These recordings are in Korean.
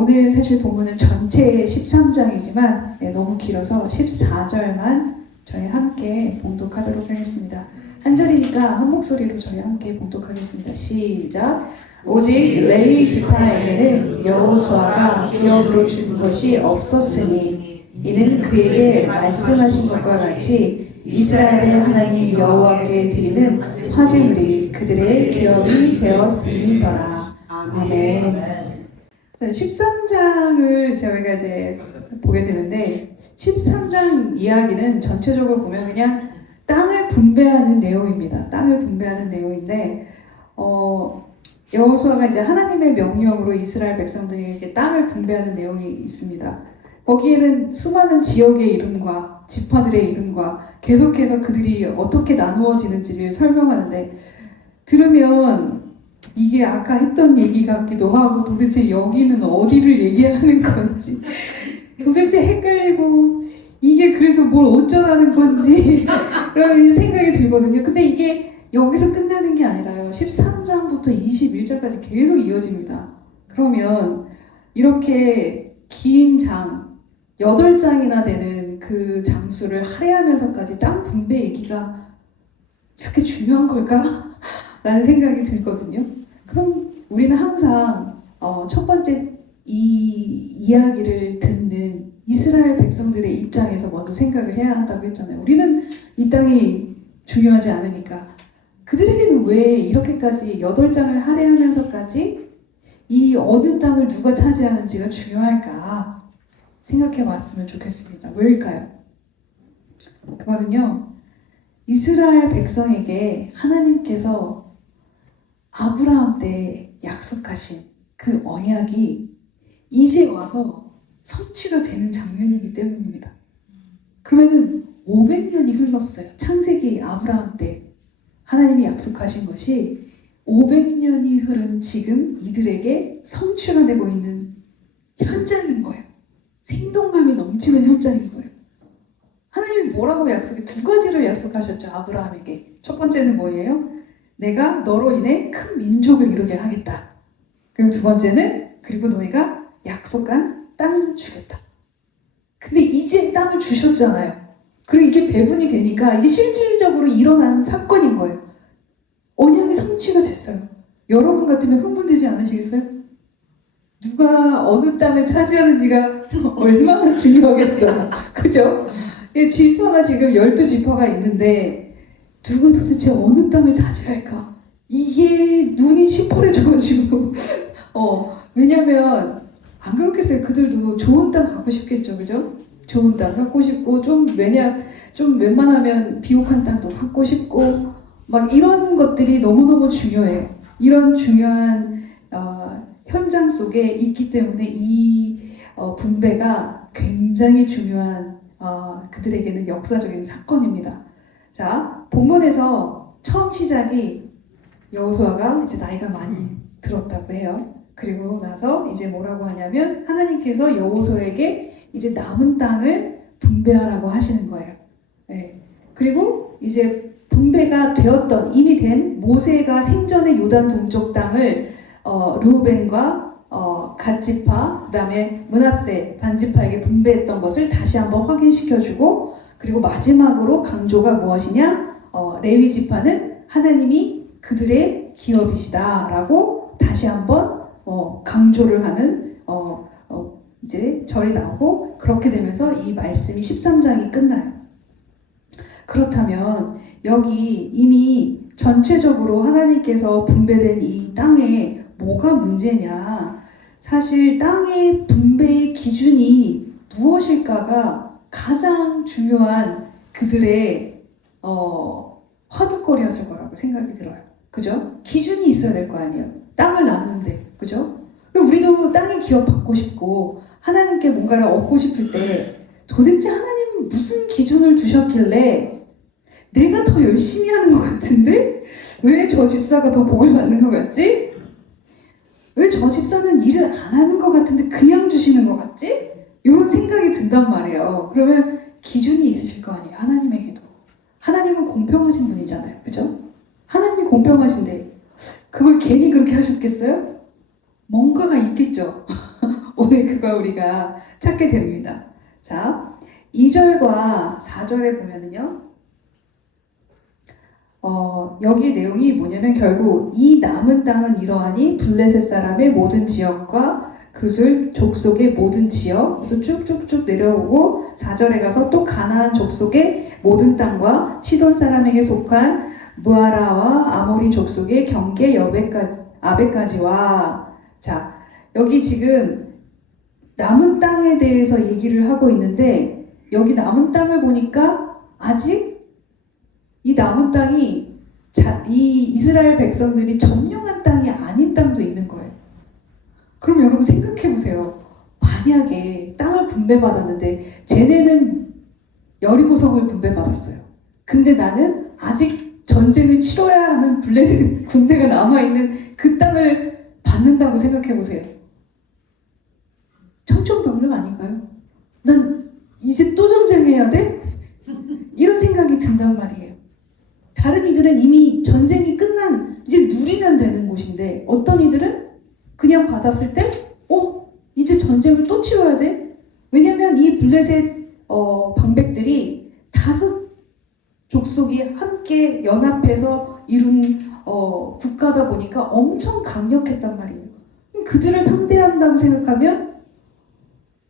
오늘 사실 본문은 전체 13장이지만 너무 길어서 14절만 저희 함께 봉독하도록 하겠습니다. 한 절이니까 한 목소리로 저희 함께 봉독하겠습니다. 시작! 오직 레위 지파에게는 여호수아가 기업으로 준 것이 없었으니 이는 그에게 말씀하신 것과 같이 이스라엘의 하나님 여호와께 드리는 화제물이 그들의 기업이 되었음이더라. 아멘. 13장을 저희가 이제 보게 되는데 13장 이야기는 전체적으로 보면 그냥 땅을 분배하는 내용입니다. 땅을 분배하는 내용인데 여호수아가 이제 하나님의 명령으로 이스라엘 백성들에게 땅을 분배하는 내용이 있습니다. 거기에는 수많은 지역의 이름과 지파들의 이름과 계속해서 그들이 어떻게 나누어지는지를 설명하는데 들으면 이게 아까 했던 얘기 같기도 하고 도대체 여기는 어디를 얘기하는 건지 도대체 헷갈리고 이게 그래서 뭘 어쩌라는 건지 그런 생각이 들거든요. 근데 이게 여기서 끝나는 게 아니라요. 13장부터 21절까지 계속 이어집니다. 그러면 이렇게 긴 장, 8장이나 되는 그 장수를 할애하면서까지 땅 분배 얘기가 이렇게 중요한 걸까? 라는 생각이 들거든요. 그럼 우리는 항상 첫 번째 이 이야기를 듣는 이스라엘 백성들의 입장에서 먼저 생각을 해야 한다고 했잖아요. 우리는 이 땅이 중요하지 않으니까 그들에게는 왜 이렇게까지 8장을 할애하면서까지 이 어느 땅을 누가 차지하는지가 중요할까 생각해 봤으면 좋겠습니다. 왜일까요? 그거는요, 이스라엘 백성에게 하나님께서 아브라함 때 약속하신 그 언약이 이제 와서 성취가 되는 장면이기 때문입니다. 그러면은 500년이 흘렀어요. 창세기 아브라함 때 하나님이 약속하신 것이 500년이 흐른 지금 이들에게 성취가 되고 있는 현장인 거예요. 생동감이 넘치는 현장인 거예요. 하나님이 뭐라고 약속해? 2가지를 약속하셨죠. 아브라함에게. 첫 번째는 뭐예요? 내가 너로 인해 큰 민족을 이루게 하겠다. 그리고 2번째는 그리고 너희가 약속한 땅을 주겠다. 근데 이제 땅을 주셨잖아요. 그리고 이게 배분이 되니까 이게 실질적으로 일어나는 사건인 거예요. 언약이 성취가 됐어요. 여러분 같으면 흥분되지 않으시겠어요? 누가 어느 땅을 차지하는지가 얼마나 중요하겠어요. 그죠? 지파가 지금 12지파가 있는데 누가 도대체 어느 땅을 차지할까? 이게 눈이 시퍼래져가지고 왜냐면 안 그렇겠어요. 그들도 좋은 땅 갖고 싶겠죠. 그죠? 좋은 땅 갖고 싶고 좀 웬만하면 비옥한 땅도 갖고 싶고 막 이런 것들이 너무너무 중요해요. 이런 중요한 현장 속에 있기 때문에 이 분배가 굉장히 중요한 그들에게는 역사적인 사건입니다. 자, 본문에서 처음 시작이 여호수아가 이제 나이가 많이 들었다고 해요. 그리고 나서 이제 뭐라고 하냐면 하나님께서 여호수아에게 이제 남은 땅을 분배하라고 하시는 거예요. 네. 그리고 이제 분배가 되었던 이미 된 모세가 생전에 요단 동쪽 땅을 르우벤과 갓지파 그다음에 므낫세 반지파에게 분배했던 것을 다시 한번 확인시켜주고 그리고 마지막으로 강조가 무엇이냐? 레위 지파는 하나님이 그들의 기업이시다라고 다시 한번 강조를 하는 이제 절이 나오고 그렇게 되면서 이 말씀이 13장이 끝나요. 그렇다면 여기 이미 전체적으로 하나님께서 분배된 이 땅에 뭐가 문제냐? 사실 땅의 분배의 기준이 무엇일까가 가장 중요한 그들의 화두거리였을 거라고 생각이 들어요. 그죠? 기준이 있어야 될 거 아니에요. 땅을 나누는데, 그죠? 우리도 땅의 기업 받고 싶고 하나님께 뭔가를 얻고 싶을 때 도대체 하나님은 무슨 기준을 두셨길래 내가 더 열심히 하는 것 같은데 왜 저 집사가 더 복을 받는 것 같지? 왜 저 집사는 일을 안 하는 것 같은데 그냥 주시는 것 같지? 이런 생각이 든단 말이에요. 그러면 기준이 있으실 거 아니에요. 하나님에게도. 하나님은 공평하신 분이잖아요. 그죠? 하나님이 공평하신데 그걸 괜히 그렇게 하셨겠어요? 뭔가가 있겠죠. 오늘 그걸 우리가 찾게 됩니다. 자, 2절과 4절에 보면은요, 여기 내용이 뭐냐면 결국 이 남은 땅은 이러하니 블레셋 사람의 모든 지역과 그술 족속의 모든 지역, 그래서 쭉쭉쭉 내려오고 4절에 가서 또 가나안 족속의 모든 땅과 시돈 사람에게 속한 무아라와 아모리 족속의 경계 아베까지와. 자, 여기 지금 남은 땅에 대해서 얘기를 하고 있는데 여기 남은 땅을 보니까 아직 이 남은 땅이 이 이스라엘 백성들이 점령한 땅이 아닌 땅도 있는 거예요. 그럼 여러분 생각해 보세요. 만약에 땅을 분배받았는데 쟤네는 여리고성을 분배받았어요. 근데 나는 아직 전쟁을 치러야 하는 블레셋 군대가 남아있는 그 땅을 받는다고 생각해 보세요. 청천벽력 아닌가요? 난 이제 또 전쟁해야 돼? 이런 생각이 든단 말이에요. 다른 이들은 이미 전쟁이 끝난 이제 누리면 되는 곳인데 어떤 이들은 그냥 받았을 때 이제 전쟁을 또 치러야 돼? 왜냐면 이 블레셋 방백들이 5 족속이 함께 연합해서 이룬 국가다 보니까 엄청 강력했단 말이에요. 그들을 상대한다고 생각하면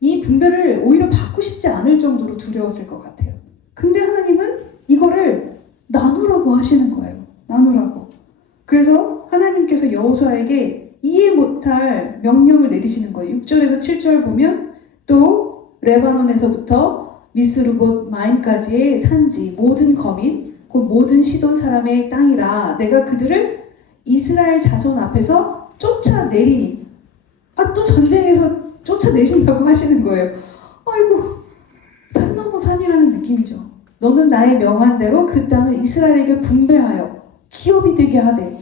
이 분배를 오히려 받고 싶지 않을 정도로 두려웠을 것 같아요. 근데 하나님은 이거를 나누라고 하시는 거예요. 나누라고. 그래서 하나님께서 여호수아에게 이해 못할 명령을 내리시는 거예요. 6절에서 7절 보면 또 레바논에서부터 미스르봇 마임까지의 산지 모든 거민 곧 모든 시돈 사람의 땅이라 내가 그들을 이스라엘 자손 앞에서 쫓아내리니 또 전쟁에서 쫓아내신다고 하시는 거예요. 아이고 산 넘어 산이라는 느낌이죠. 너는 나의 명한 대로 그 땅을 이스라엘에게 분배하여 기업이 되게 하되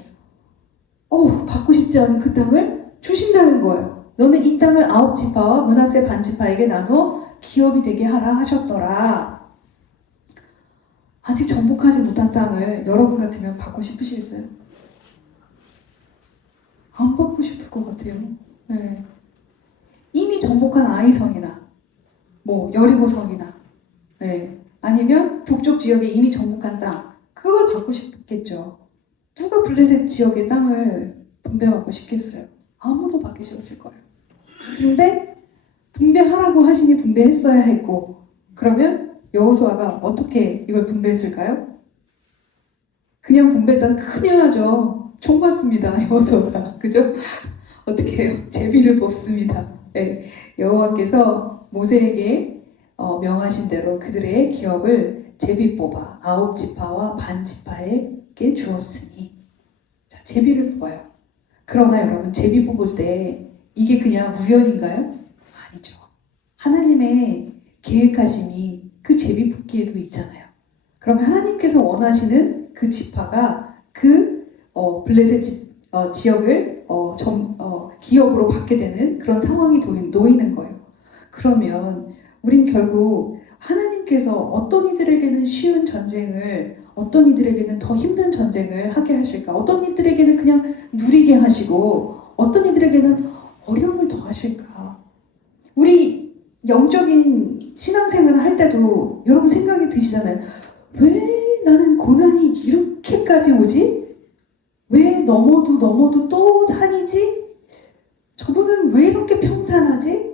받고 싶지 않은 그 땅을 주신다는 거예요. 너는 이 땅을 9지파와 므낫세 반지파에게 나누어 기업이 되게 하라 하셨더라. 아직 정복하지 못한 땅을 여러분 같으면 받고 싶으시겠어요? 안 받고 싶을 것 같아요. 네. 이미 정복한 아이성이나 여리고성이나 아니면 북쪽 지역에 이미 정복한 땅 그걸 받고 싶겠죠. 누가 블레셋 지역의 땅을 분배받고 싶겠어요? 아무도 받기 싫었을 거예요. 근데 분배하라고 하시니 분배했어야 했고 그러면 여호수아가 어떻게 이걸 분배했을까요? 그냥 분배했다면 큰일 나죠. 총 맞습니다. 여호수아가. 그죠? 어떻게 해요? 제비를 뽑습니다. 여호와께서 모세에게 명하신 대로 그들의 기업을 제비 뽑아 9지파와 반지파에게 주었으니 자, 제비를 뽑아요. 그러나 여러분 제비 뽑을 때 이게 그냥 우연인가요? 아니죠. 하나님의 계획하심이 그 제비 뽑기에도 있잖아요. 그럼 하나님께서 원하시는 그 지파가 그 블레셋 지역을 기업으로 받게 되는 그런 상황이 놓이는 거예요. 그러면 우린 결국 하나님께서 어떤 이들에게는 쉬운 전쟁을 어떤 이들에게는 더 힘든 전쟁을 하게 하실까? 어떤 이들에게는 그냥 누리게 하시고 어떤 이들에게는 어려움을 더하실까? 우리 영적인 신앙생활을 할 때도 여러분 생각이 드시잖아요. 왜 나는 고난이 이렇게까지 오지? 왜 넘어도 또 산이지? 저분은 왜 이렇게 평탄하지?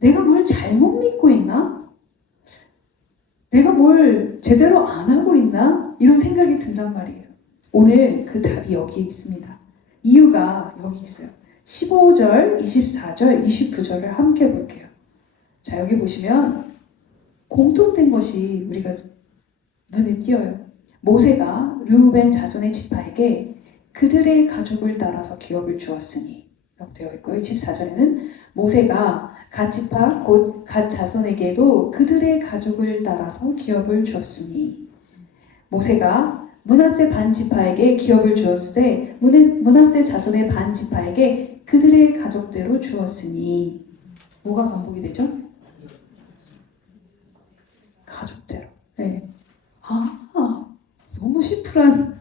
내가 뭘 잘못 믿고 있나? 내가 뭘 제대로 안 하고 있나? 이런 생각이 든단 말이에요. 오늘 그 답이 여기에 있습니다. 이유가 여기 있어요. 15절, 24절, 29절을 함께 볼게요. 자, 여기 보시면 공통된 것이 우리가 눈에 띄어요. 모세가 르우벤 자손의 지파에게 그들의 가족을 따라서 기업을 주었으니 라고 되어 있고요. 24절에는 모세가 갓 지파 곧 갓 자손에게도 그들의 가족을 따라서 기업을 주었으니 모세가 므낫세 반지파에게 기업을 주었을 때 므낫세 자손의 반지파에게 그들의 가족대로 주었으니 뭐가 반복이 되죠? 가족대로. 네. 너무 심플한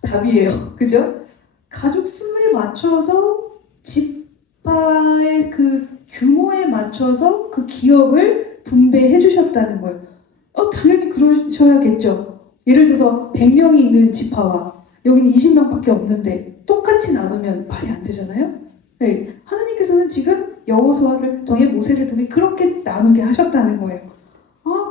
답이에요. 그죠? 가족 수에 맞춰서 지파의 그 규모에 맞춰서 그 기업을 분배해 주셨다는 거예요. 당연히 그러셔야겠죠. 예를 들어서 100명이 있는 지파와 여기는 20명밖에 없는데 똑같이 나누면 말이 안 되잖아요. 네, 하나님께서는 지금 여호수아를 통해 모세를 통해 그렇게 나누게 하셨다는 거예요.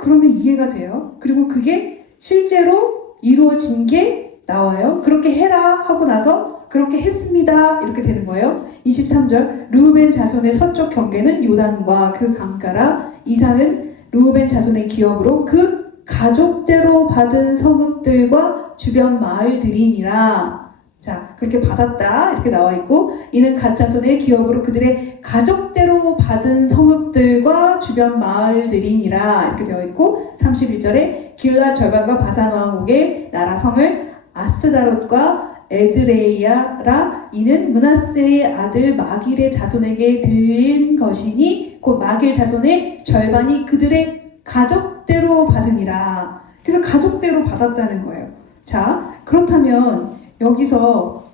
그러면 이해가 돼요. 그리고 그게 실제로 이루어진 게 나와요. 그렇게 해라 하고 나서 그렇게 했습니다. 이렇게 되는 거예요. 23절 르우벤 자손의 서쪽 경계는 요단과 그 강가라. 이상은 르우벤 자손의 기업으로 그 가족대로 받은 성읍들과 주변 마을들이니라. 자, 그렇게 받았다 이렇게 나와 있고, 이는 갓 자손의 기업으로 그들의 가족대로 받은 성읍들과 주변 마을들이니라 이렇게 되어 있고, 31절에 길랏 절반과 바산 왕국의 나라 성을 아스다롯과 에드레이아라. 이는 므낫세의 아들 마길의 자손에게 들린 것이니 곧 마길 자손의 절반이 그들의 가족대로 받으니라. 그래서 가족대로 받았다는 거예요. 자, 그렇다면 여기서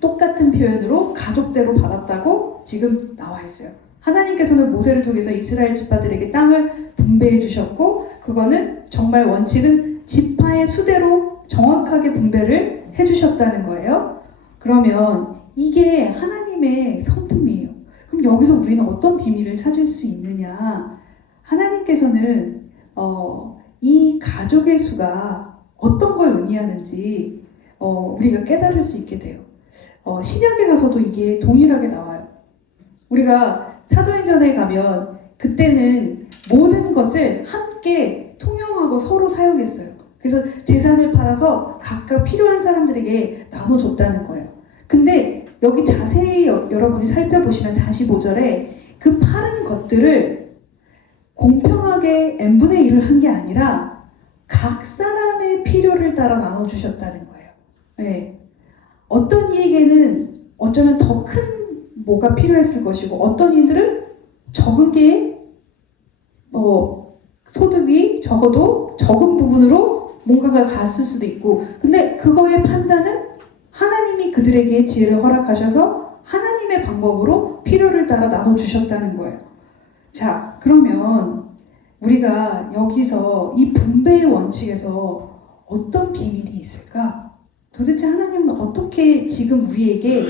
똑같은 표현으로 가족대로 받았다고 지금 나와 있어요. 하나님께서는 모세를 통해서 이스라엘 지파들에게 땅을 분배해 주셨고, 그거는 정말 원칙은 지파의 수대로 정확하게 분배를 해 주셨다는 거예요. 그러면 이게 하나님의 성품이에요. 그럼 여기서 우리는 어떤 비밀을 찾을 수 있느냐? 하나님께서는 이 가족의 수가 어떤 걸 의미하는지 우리가 깨달을 수 있게 돼요. 신약에 가서도 이게 동일하게 나와요. 우리가 사도행전에 가면 그때는 모든 것을 함께 통용하고 서로 사용했어요. 그래서 재산을 팔아서 각각 필요한 사람들에게 나눠줬다는 거예요. 근데 여기 자세히 여러분이 살펴보시면 45절에 그 파는 것들을 공평하게 n분의 1을 한 게 아니라 각 사람의 필요를 따라 나눠주셨다는 거예요. 네. 어떤 이에게는 어쩌면 더 큰 뭐가 필요했을 것이고, 어떤 이들은 적은 게 소득이 적어도 적은 부분으로 뭔가가 갔을 수도 있고, 근데 그거의 판단은 하나님이 그들에게 지혜를 허락하셔서 하나님의 방법으로 필요를 따라 나눠주셨다는 거예요. 자, 그러면 우리가 여기서 이 분배의 원칙에서 어떤 비밀이 있을까? 도대체 하나님은 어떻게 지금 우리에게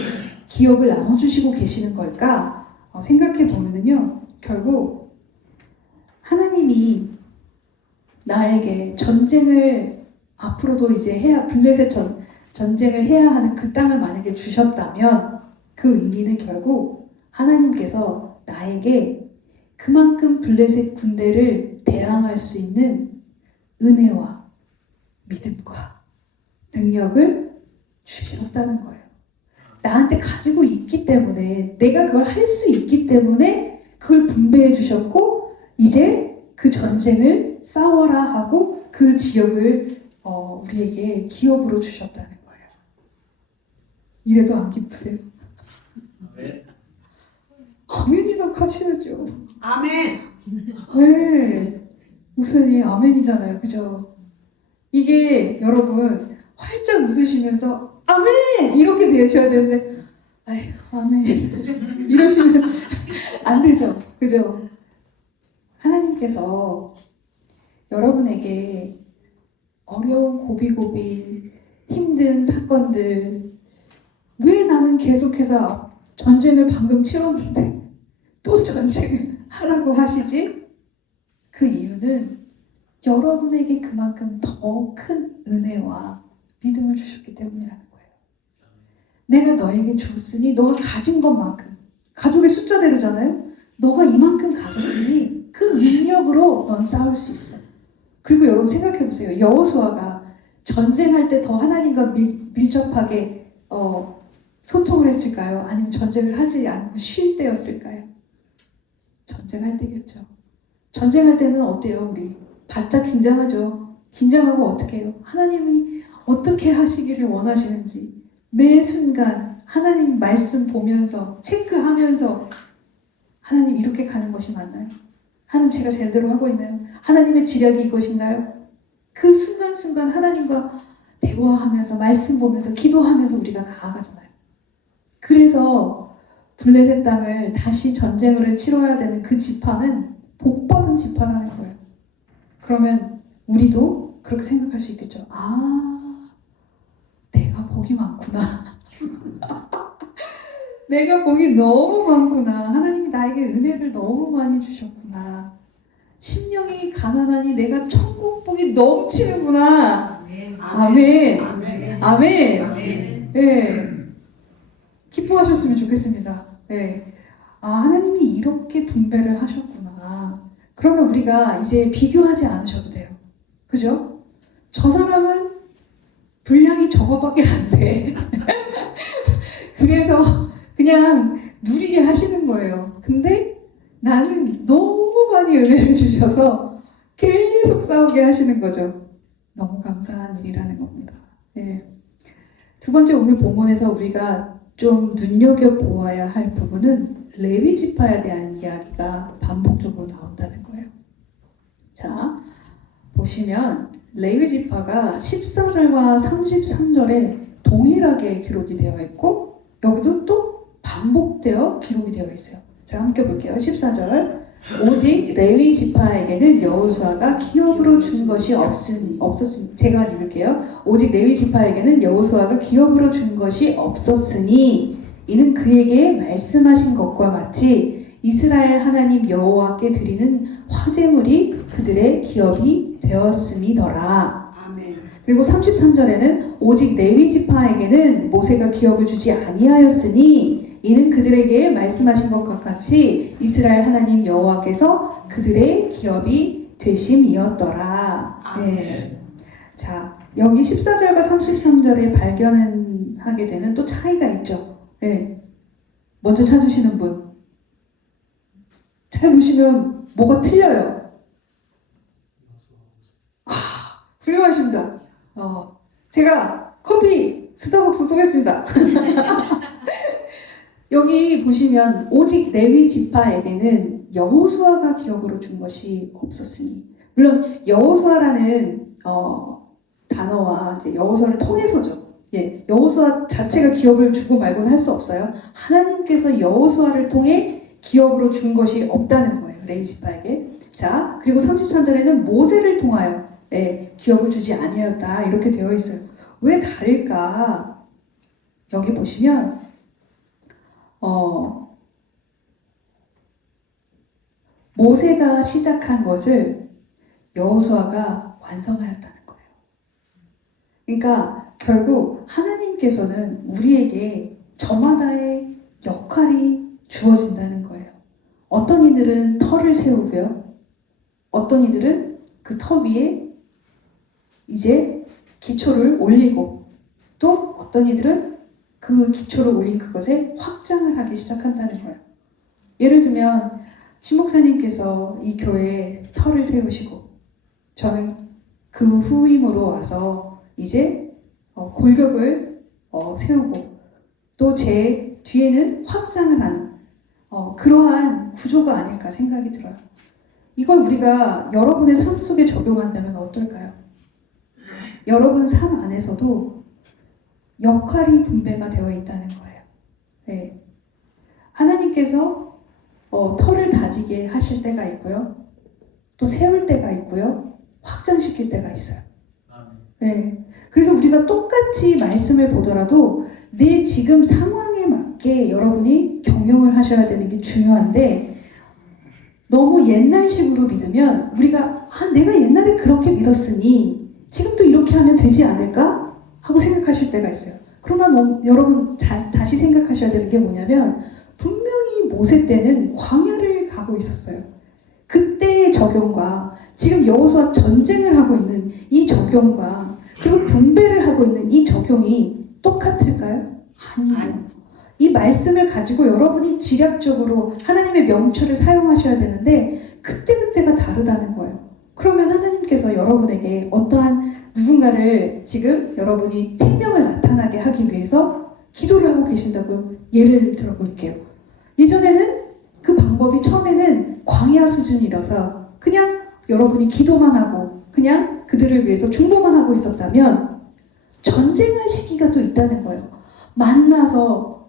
기업을 나눠주시고 계시는 걸까? 생각해 보면은요, 결국 하나님이 나에게 전쟁을 앞으로도 이제 블레셋 전쟁을 해야 하는 그 땅을 만약에 주셨다면 그 의미는 결국 하나님께서 나에게 그만큼 블레셋 군대를 대항할 수 있는 은혜와 믿음과 능력을 주셨다는 거예요. 나한테 가지고 있기 때문에, 내가 그걸 할 수 있기 때문에 그걸 분배해 주셨고, 이제 그 전쟁을 싸워라 하고 그 지역을 우리에게 기업으로 주셨다는 거예요. 이래도 안 기쁘세요? 네. 아멘이라고 하셔야죠. 아멘. 네. 목사님 아멘이잖아요. 그죠? 이게 여러분 활짝 웃으시면서 아멘! 이렇게 되셔야 되는데, 아이고 아멘 이러시면 안 되죠. 그죠? 하나님께서 여러분에게 어려운 고비고비 힘든 사건들, 왜 나는 계속해서 전쟁을 방금 치렀는데 또 전쟁을 하라고 하시지? 그 이유는 여러분에게 그만큼 더 큰 은혜와 믿음을 주셨기 때문이라는 거예요. 내가 너에게 주었으니 너가 가진 것만큼, 가족의 숫자대로잖아요. 너가 이만큼 가졌으니 그 능력으로 넌 싸울 수 있어. 그리고 여러분 생각해 보세요. 여호수아가 전쟁할 때 더 하나님과 밀접하게 소통을 했을까요? 아니면 전쟁을 하지 않고 쉴 때였을까요? 전쟁할 때겠죠. 전쟁할 때는 어때요? 우리 바짝 긴장하죠. 긴장하고 어떻게 해요? 하나님이 어떻게 하시기를 원하시는지 매 순간 하나님 말씀 보면서 체크하면서, 하나님 이렇게 가는 것이 맞나요? 하나님 제가 제대로 하고 있나요? 하나님의 지략이 이것인가요? 그 순간순간 하나님과 대화하면서 말씀 보면서 기도하면서 우리가 나아가잖아요. 그래서 블레셋 땅을 다시 전쟁을 치러야 되는 그 지파는 복받은 지파라는 거예요. 그러면 우리도 그렇게 생각할 수 있겠죠. 아, 내가 복이 많구나. 내가 복이 너무 많구나. 하나님이 나에게 은혜를 너무 많이 주셨구나. 심령이 가난하니 내가 천국 복이 넘치는구나. 아멘. 아멘. 예. 기뻐하셨으면 좋겠습니다. 예. 아, 하나님이 이렇게 분배를 하셨구나. 그러면 우리가 이제 비교하지 않으셔도 돼요. 그죠? 저 사람은 분량이 저거밖에 안 돼. 그래서 그냥 누리게 하시는 거예요. 근데 나는 너무 많이 은혜를 주셔서 계속 싸우게 하시는 거죠. 너무 감사한 일이라는 겁니다. 예. 두 번째, 오늘 본문에서 우리가 좀 눈여겨보아야 할 부분은 레위 지파에 대한 이야기가 반복적으로 나온다는 거예요. 자, 보시면 레위 지파가 14절과 33절에 동일하게 기록이 되어 있고 여기도 또 반복되어 기록이 되어 있어요. 자, 함께 볼게요. 14절. 오직 레위 지파에게는 여호수아가 기업으로 준 것이 없었으니, 제가 읽을게요. 오직 레위 지파에게는 여호수아가 기업으로 준 것이 없었으니 이는 그에게 말씀하신 것과 같이 이스라엘 하나님 여호와께 드리는 화제물이 그들의 기업이 되었음이더라. 아멘. 그리고 33절에는 오직 레위 지파에게는 모세가 기업을 주지 아니하였으니 이는 그들에게 말씀하신 것과 같이 이스라엘 하나님 여호와께서 그들의 기업이 되심이었더라. 네. 자, 여기 14절과 33절에 발견하게 되는 또 차이가 있죠. 네. 먼저 찾으시는 분. 잘 보시면 뭐가 틀려요. 훌륭하십니다. 제가 커피 스타벅스 쏘겠습니다. 여기 보시면 오직 레위 지파에게는 여호수아가 기업으로 준 것이 없었으니, 물론 여호수아라는 단어와 이제 여호수아를 통해서죠. 예, 여호수아 자체가 기업을 주고 말고는 할 수 없어요. 하나님께서 여호수아를 통해 기업으로 준 것이 없다는 거예요. 레위 지파에게. 자, 그리고 33절에는 모세를 통하여 기업을 주지 아니하였다 이렇게 되어 있어요. 왜 다를까? 여기 보시면 모세가 시작한 것을 여호수아가 완성하였다는 거예요. 그러니까 결국 하나님께서는 우리에게 저마다의 역할이 주어진다는 거예요. 어떤 이들은 터를 세우고요. 어떤 이들은 그 터 위에 이제 기초를 올리고, 또 어떤 이들은 그 기초를 올린 그것에 확장을 하기 시작한다는 거예요. 예를 들면 신목사님께서 이 교회에 터를 세우시고 저는 그 후임으로 와서 이제 골격을 세우고 또 제 뒤에는 확장을 하는 그러한 구조가 아닐까 생각이 들어요. 이걸 우리가 여러분의 삶 속에 적용한다면 어떨까요? 여러분 삶 안에서도 역할이 분배가 되어 있다는 거예요. 네. 하나님께서 터를 다지게 하실 때가 있고요. 또 세울 때가 있고요. 확장시킬 때가 있어요. 네. 그래서 우리가 똑같이 말씀을 보더라도 내 지금 상황에 맞게 여러분이 경영을 하셔야 되는 게 중요한데, 너무 옛날식으로 믿으면 우리가 내가 옛날에 그렇게 믿었으니 지금도 이렇게 하면 되지 않을까? 하고 생각하실 때가 있어요. 그러나 여러분 다시 생각하셔야 되는 게 뭐냐면 분명히 모세 때는 광야를 가고 있었어요. 그때의 적용과 지금 여호수아 전쟁을 하고 있는 이 적용과 그리고 분배를 하고 있는 이 적용이 똑같을까요? 아니에요. 이 말씀을 가지고 여러분이 지략적으로 하나님의 명철을 사용하셔야 되는데 그때그때가 다르다는 거예요. 그러면 하나님께서 여러분에게 어떠한 누군가를 지금 여러분이 생명을 나타나게 하기 위해서 기도를 하고 계신다고 예를 들어볼게요. 예전에는 그 방법이 처음에는 광야 수준이라서 그냥 여러분이 기도만 하고 그냥 그들을 위해서 중보만 하고 있었다면 전쟁할 시기가 또 있다는 거예요. 만나서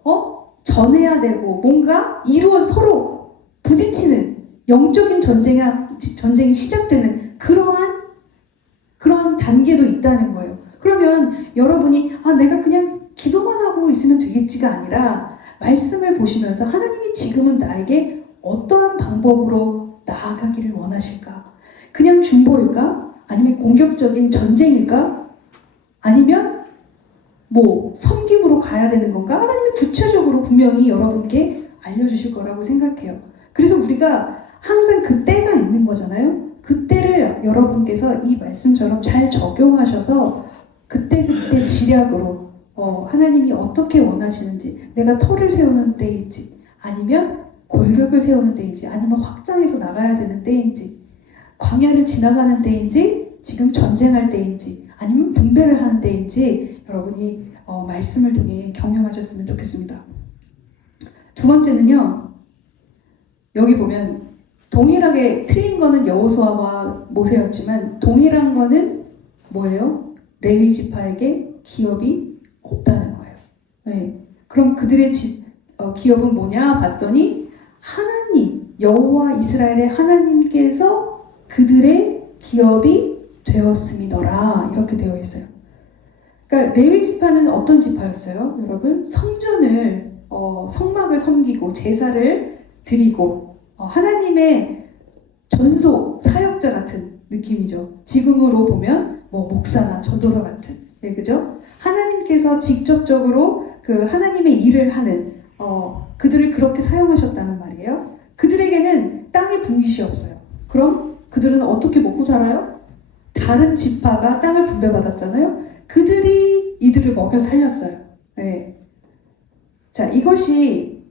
전해야 되고 뭔가 이루어 서로 부딪히는 영적인 전쟁이 시작되는 그러한 단계도 있다는 거예요. 그러면 여러분이 내가 그냥 기도만 하고 있으면 되겠지가 아니라 말씀을 보시면서 하나님이 지금은 나에게 어떠한 방법으로 나아가기를 원하실까? 그냥 중보일까? 아니면 공격적인 전쟁일까? 아니면 섬김으로 가야 되는 건가? 하나님이 구체적으로 분명히 여러분께 알려주실 거라고 생각해요. 그래서 우리가 항상 그 때가 있는 거잖아요. 그 때를 여러분께서 이 말씀처럼 잘 적용하셔서 그때그때 지략으로 하나님이 어떻게 원하시는지, 내가 터를 세우는 때인지 아니면 골격을 세우는 때인지 아니면 확장해서 나가야 되는 때인지 광야를 지나가는 때인지 지금 전쟁할 때인지 아니면 분배를 하는 때인지 여러분이 말씀을 통해 경영하셨으면 좋겠습니다. 두 번째는요. 여기 보면 동일하게 틀린 거는 여호수아와 모세였지만 동일한 거는 뭐예요? 레위 지파에게 기업이 없다는 거예요. 네. 그럼 그들의 기업은 뭐냐 봤더니 하나님, 여호와 이스라엘의 하나님께서 그들의 기업이 되었음이더라. 이렇게 되어 있어요. 그러니까 레위 지파는 어떤 지파였어요? 여러분, 성막을 섬기고 제사를 드리고 하나님의 전속 사역자 같은 느낌이죠. 지금으로 보면 목사나 전도사 같은, 네, 그죠? 하나님께서 직접적으로 그 하나님의 일을 하는 그들을 그렇게 사용하셨다는 말이에요. 그들에게는 땅에 분깃이 없어요. 그럼 그들은 어떻게 먹고 살아요? 다른 지파가 땅을 분배받았잖아요. 그들이 이들을 먹여 살렸어요. 네. 자, 이것이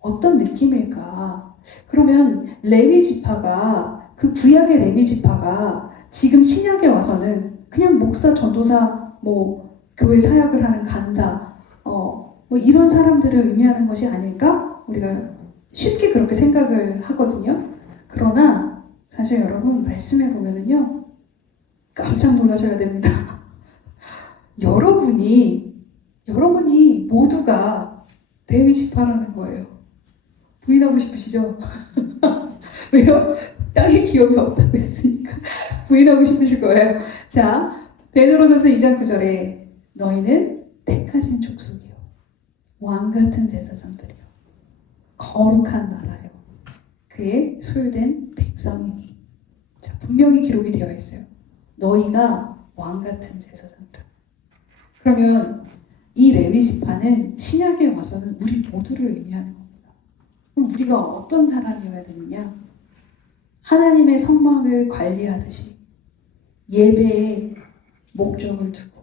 어떤 느낌일까? 그러면 레위 지파가 그 구약의 레위 지파가 지금 신약에 와서는 그냥 목사, 전도사, 교회 사역을 하는 간사, 이런 사람들을 의미하는 것이 아닐까? 우리가 쉽게 그렇게 생각을 하거든요. 그러나 사실 여러분 말씀해 보면은요 깜짝 놀라셔야 됩니다. 여러분이 모두가 레위 지파라는 거예요. 부인하고 싶으시죠? 왜요? 땅에 기업이 없다고 했으니까 부인하고 싶으실 거예요. 자, 베드로전서 2장 9절에 너희는 택하신 족속이요 왕 같은 제사장들이요 거룩한 나라요 그의 소유된 백성이니. 자, 분명히 기록이 되어 있어요. 너희가 왕 같은 제사장들. 그러면 이 레위 지파는 신약에 와서는 우리 모두를 의미하는 겁니다. 그럼 우리가 어떤 사람이어야 되느냐? 하나님의 성막을 관리하듯이 예배에 목적을 두고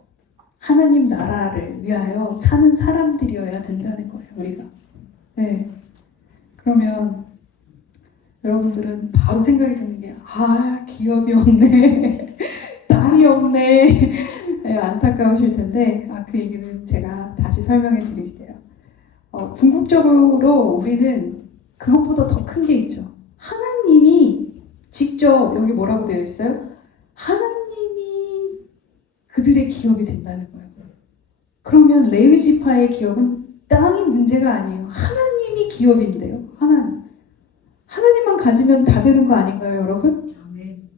하나님 나라를 위하여 사는 사람들이어야 된다는 거예요. 우리가. 네. 그러면 여러분들은 바로 생각이 드는 게 기업이 없네. 딸이 없네. 네, 안타까우실 텐데 그 얘기는 제가 다시 설명해 드릴게요. 궁극적으로 우리는 그것보다 더 큰 게 있죠. 하나님이 직접 여기 뭐라고 되어 있어요? 하나님이 그들의 기업이 된다는 거예요. 그러면 레위 지파의 기업은 땅이 문제가 아니에요. 하나님이 기업인데요. 하나님만 가지면 다 되는 거 아닌가요, 여러분? 아멘.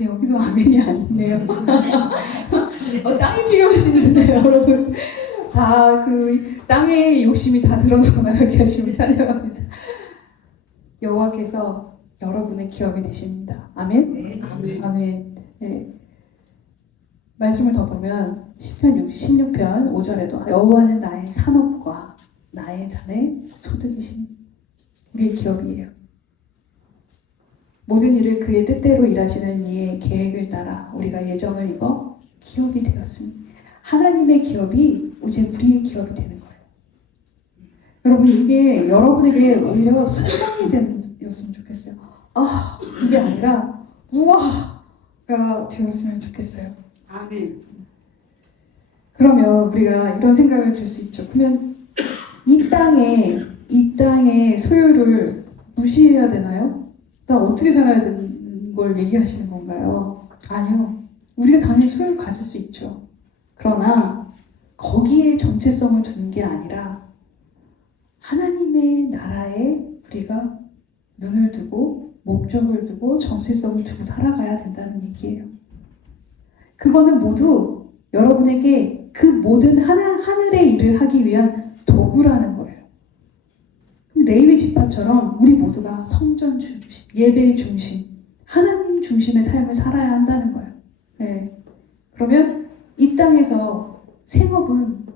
여기도 아멘이 아니네요. 땅이 필요하시는데 여러분 다 그 땅의 욕심이 다 드러나고 나가게 하시면 찬양합니다. 여호와께서 여러분의 기업이 되십니다. 아멘? 네, 아멘. 아멘. 네. 말씀을 더 보면 시편 16편 5절에도 여호와는 나의 산업과 나의 잔의 소득이신 우리의 기업이에요. 모든 일을 그의 뜻대로 일하시는 이의 계획을 따라 우리가 예정을 입어 기업이 되었습니다. 하나님의 기업이 이제 우리의 기업이 되는 거예요. 여러분 이게 여러분에게 오히려 소망이 되었으면 좋겠어요. 이게 아니라 우와가 되었으면 좋겠어요. 아멘. 그러면 우리가 이런 생각을 들 수 있죠. 그러면 이 땅의 소유를 무시해야 되나요? 나 어떻게 살아야 되는 걸 얘기하시는 건가요? 아니요. 우리가 당연히 소유를 가질 수 있죠. 그러나 거기에 정체성을 두는 게 아니라 하나님의 나라에 우리가 눈을 두고 목적을 두고 정체성을 두고 살아가야 된다는 얘기예요. 그거는 모두 여러분에게 그 모든 하늘의 일을 하기 위한 도구라는 거예요. 레위기 지파처럼 우리 모두가 성전 중심, 예배 중심, 하나님 중심의 삶을 살아야 한다는 거예요. 네. 그러면 이 땅에서 생업은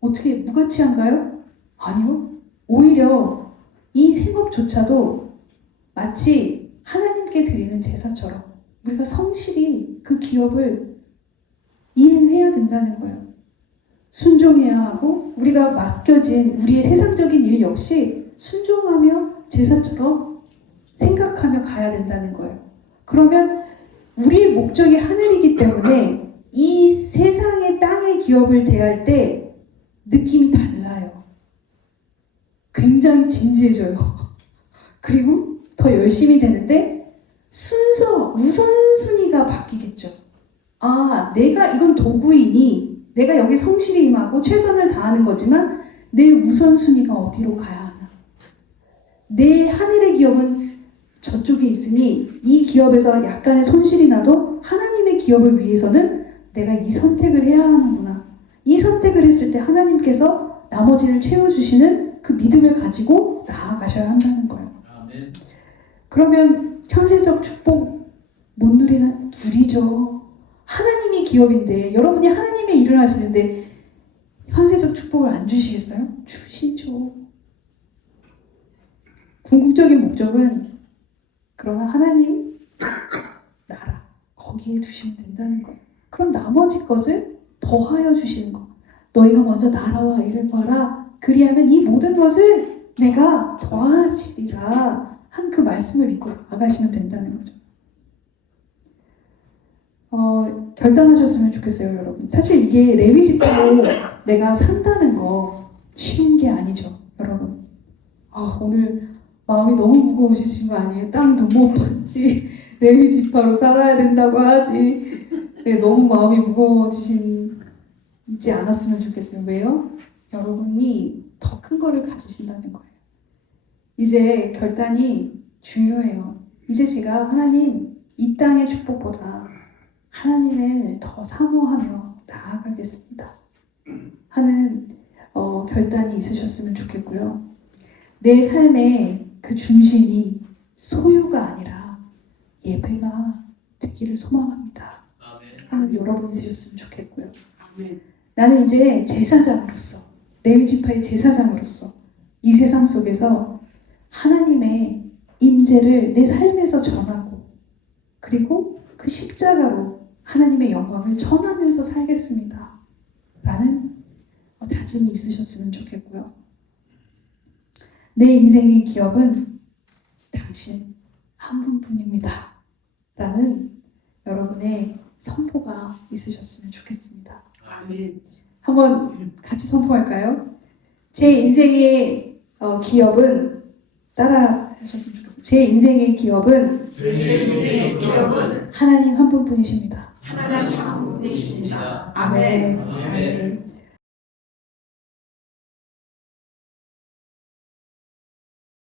어떻게 무가치한가요? 아니요. 오히려 이 생업조차도 마치 하나님께 드리는 제사처럼 우리가 성실히 그 기업을 이행해야 된다는 거예요. 순종해야 하고 우리가 맡겨진 우리의 세상적인 일 역시 순종하며 제사처럼 생각하며 가야 된다는 거예요. 그러면 우리의 목적이 하늘이기 때문에 이 세상의 땅의 기업을 대할 때 느낌이 달라요. 굉장히 진지해져요. 그리고 더 열심히 되는데 우선순위가 바뀌겠죠. 아, 내가 이건 도구이니 내가 여기 성실히 임하고 최선을 다하는 거지만 내 우선순위가 어디로 가야 하나. 내 하늘의 기업은 저쪽에 있으니 이 기업에서 약간의 손실이 나도 하나님의 기업을 위해서는 내가 이 선택을 해야 하는구나. 이 선택을 했을 때 하나님께서 나머지를 채워주시는 그 믿음을 가지고 나아가셔야 한다는 거예요. 아멘. 그러면 현세적 축복 못 누리죠. 하나님이 기업인데 여러분이 하나님의 일을 하시는데 현세적 축복을 안 주시겠어요? 주시죠. 궁극적인 목적은 그러나 하나님 나라 거기에 두시면 된다는 거예요. 그럼 나머지 것을 더하여 주시는 거. 너희가 먼저 나라와 일을 구하라. 그리하면 이 모든 것을 내가 더하시리라 한 그 말씀을 믿고 나가시면 된다는 거죠. 결단하셨으면 좋겠어요, 여러분. 사실 이게 레위 지파로 내가 산다는 거 쉬운 게 아니죠, 여러분. 오늘 마음이 너무 무거우신 거 아니에요? 땅도 못 받지, 레위 지파로 살아야 된다고 하지. 네, 너무 마음이 무거워지지 않았으면 좋겠어요. 왜요? 여러분이 더 큰 거를 가지신다는 거예요. 이제 결단이 중요해요. 이제 제가 하나님 이 땅의 축복보다 하나님을 더 사모하며 나아가겠습니다 하는 결단이 있으셨으면 좋겠고요. 내 삶의 그 중심이 소유가 아니라 예배가 되기를 소망합니다 하는 여러분이 되셨으면 좋겠고요. 나는 이제 제사장으로서, 레위 지파의 제사장으로서 이 세상 속에서 하나님의 임재를 내 삶에서 전하고 그리고 그 십자가로 하나님의 영광을 전하면서 살겠습니다 라는 다짐이 있으셨으면 좋겠고요. 내 인생의 기업은 당신 한 분뿐입니다 라는 여러분의 선포가 있으셨으면 좋겠습니다. 아멘. 한번 같이 선포할까요? 제 인생의 기업은 따라 하셨으면 좋겠어요. 제 인생의 기업은 하나님 한 분뿐이십니다. 하나님 한 분이십니다. 아멘. 아멘.